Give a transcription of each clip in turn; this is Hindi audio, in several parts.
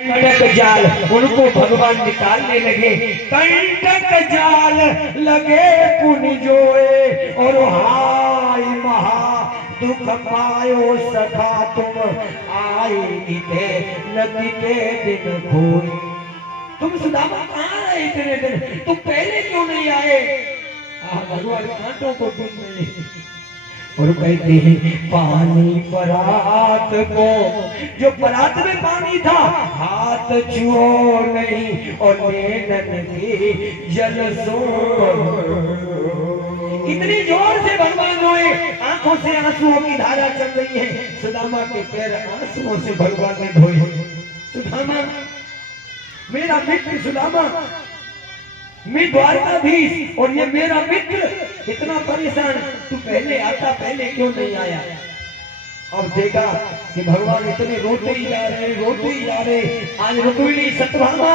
कंटक जाल उनको भगवान निकालने लगे। कंटक जाल लगे पुन जोए और हाय महा दुख पायो सखा तुम आए थे नदी के दिन खोए। तुम सुदामा कहाँ रहे इतने दिन, तुम पहले क्यों नहीं आए? भगवान कांटों को तुम नहीं और कहते हैं पानी परात को, जो परात में पानी था हाथ छुओ नहीं और नैनन की जल सो। इतनी जोर से भगवान रोए, आंखों से आंसुओं की धारा चल रही है। सुदामा के पैर आंसुओं से भगवान ने धोए। सुदामा मेरा मित्र, सुदामा मैं द्वारकाधीश और ये मेरा मित्र इतना परेशान, तू पहले आता, पहले क्यों नहीं आया? अब देखा कि भगवान इतने रोते ही जा रहे, रोते ही जा रहे। आज रुक्मिणी, सत्यभामा,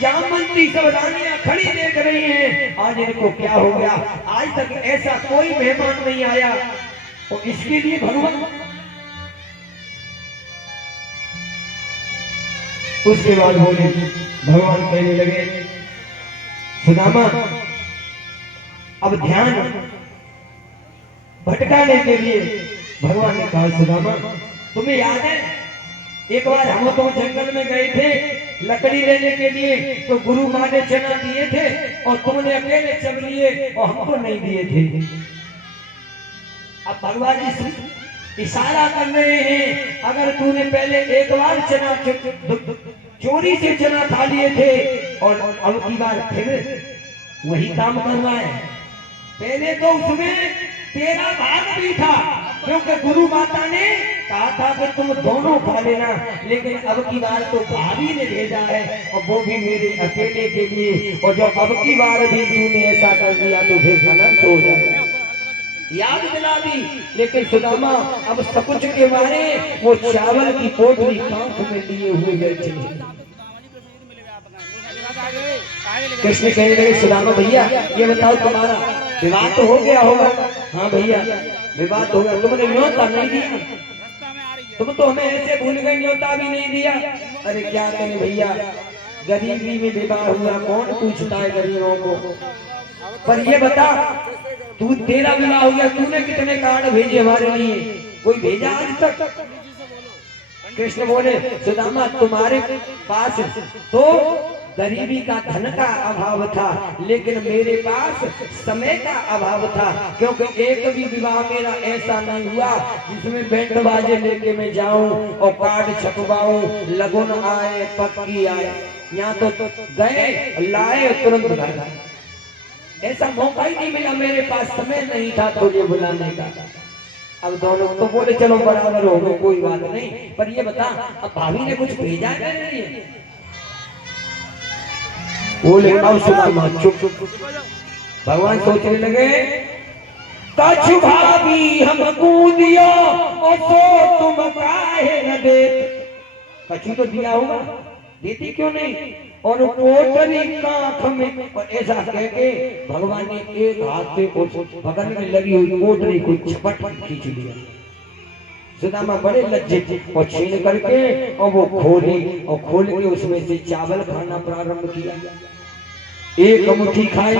जामवंती सब रानियां खड़ी देख रही हैं। आज इनको क्या हो गया? आज तक ऐसा कोई मेहमान नहीं आया और इसके लिए भगवान। उसके बाद बोले, भगवान कहने लगे सुदामा अब ध्यान भटकाने के लिए भगवान ने कहा सुदामा तुम्हें याद है एक बार हम तो जंगल में गए थे लकड़ी लेने के लिए, तो गुरु माँ ने चना दिए थे और तुमने अकेले चब लिए और हमको नहीं दिए थे। अब भगवान इशारा कर रहे हैं, अगर तूने पहले एक बार चना चोरी से चना खा लिए थे और अब की बार फिर वही काम करना है। पहले तो उसमें तेरा भाग भी था, क्योंकि गुरु माता ने कहा था कि तुम दोनों खा लेना, लेकिन अब की बार तो भाभी ने भेजा है और वो भी मेरे अकेले के लिए। और जब अब की बार भी तूने ऐसा कर दिया तो फिर अनंत हो जाएगा। याद दिला दी, लेकिन सुदामा अब सकुच के मारे वो चावल की पोटली कांख में लिए हुए बैठे। कृष्ण कहने लगे सुदामा भैया ये बताओ तुम्हारा विवाह तो हो गया होगा? हाँ भैया विवाह तो हो गया। तुमने न्योता नहीं दिया, तुम तो हमें ऐसे भूल गए, न्योता भी नहीं दिया। अरे क्या करें भैया, गरीबी में विवाह हुआ, कौन पूछता है गरीबों को। पर ये बता तू तेरा विवाह हो गया, तूने कितने कार्ड भेजे हमारे लिए? कोई भेजा आज तक? कृष्ण बोले सुदामा तुम्हारे पास तो गरीबी का धन का अभाव था, लेकिन मेरे पास समय का अभाव था, क्योंकि एक भी विवाह मेरा ऐसा नहीं हुआ जिसमें बैंड बाजे लेके मैं जाऊं और कार्ड छपवाऊं, लगन आए पक्की आए। यहाँ तो गए लाए तुरंत भागा, ऐसा मौका ही नहीं मिला, मेरे पास समय नहीं था तुझे बुलाने का। अब दोनों तो बोले चलो बराबर हो गए, कोई बात नहीं। पर ये बता अब भाभी ने कुछ भेजा है मेरे लिए? बोले सुदामा चुप। भगवान सोचने लगे कछु भाभी हमको दिया और तो तुम काहे न देते। कछु तो दिया होगा, देती क्यों नहीं? और पोटली कांख में, और ऐसा कह के भगवान ने एक हाथ से बगल में लगी हुई पोटली को झपट खींच लिया। सुदामा बड़े लज्जित और छीन करके और वो खोली और खोल के उसमें से चावल खाना प्रारंभ किया। एक मुट्ठी खाई,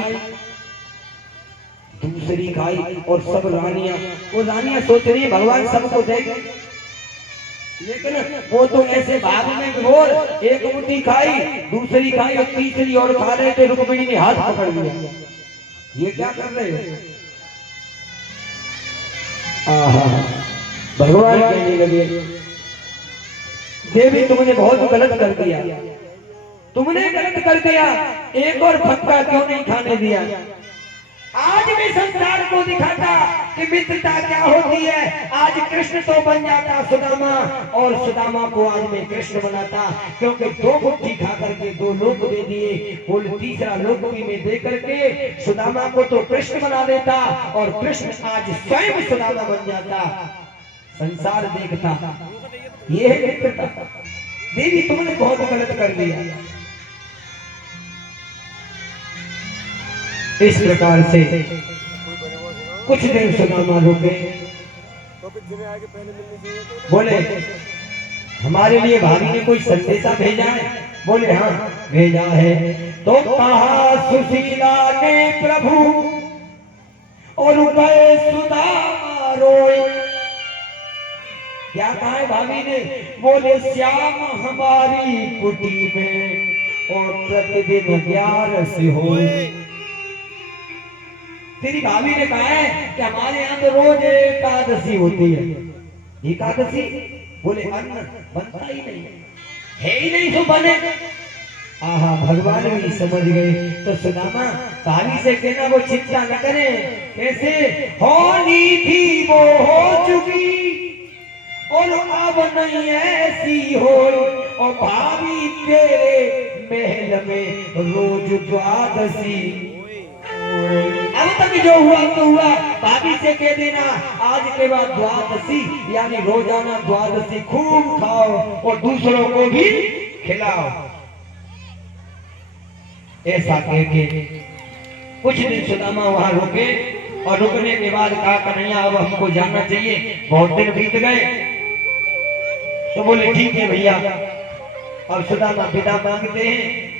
दूसरी खाई और सब रानियां, वो रानियां सोच रही भगवान सबको देंगे, लेकिन वो तो ऐसे भाग में घोर, एक मुट्ठी खाई, दूसरी खाई और तीसरी और खा रहे थे। रुक्मिणी ने हाथ पकड़ लिया, ये क्या कर रहे हो? भगवान कहने लगे देवी तुमने बहुत गलत कर दिया, तुमने गलत कर दिया, एक और फक्का क्यों नहीं खाने दिया? आज भी संसार को दिखाता कि मित्रता क्या होती है। आज कृष्ण तो बन जाता सुदामा, और सुदामा को आज मैं कृष्ण बनाता, क्योंकि दो मुट्ठी खा करके दो लोक दे दिए, बोल तीसरा लोक भी मैं दे करके सुदामा को तो कृष्ण बना देता और कृष्ण आज स्वयं सुदामा बन जाता, संसार देखता। ये है मित्रता। देवी तुमने बहुत गलत कर दिया। इस प्रकार से कुछ दिन सुदामा रुके, बोले हमारे लिए भाभी ने कोई संदेशा भेजा है? बोले हाँ भेजा है। तो कहा सुशीला ने प्रभु और गए सुदामा रोए। क्या कहा है भाभी ने? बोले श्याम हमारी कुटी में और प्रतिदिन 11 से हो। तेरी भाभी ने कहा है कि हमारे यहाँ तो रोज एकादशी होती है। एकादशी? बोले अन्न बनता ही नहीं है ही नहीं, तो बने। आहा भगवान भी समझ गए। तो सुदामा भाभी से कहना वो चिंता न करे, कैसे होनी थी वो हो चुकी और अब नहीं ऐसी हो। और भाभी तेरे महल में रोज द्वादशी। अब तक जो हुआ तो हुआ, भाभी से कह देना आज के बाद द्वादशी यानी रोजाना द्वादशी खूब खाओ और दूसरों को भी खिलाओ। ऐसा कह के कुछ दिन सुदामा वहां रुके और रुकने के बाद कहा कन्हैया अब हमको जाना चाहिए, बहुत दिन बीत गए। तो बोले ठीक है भैया। अब सुदामा विदा मांगते हैं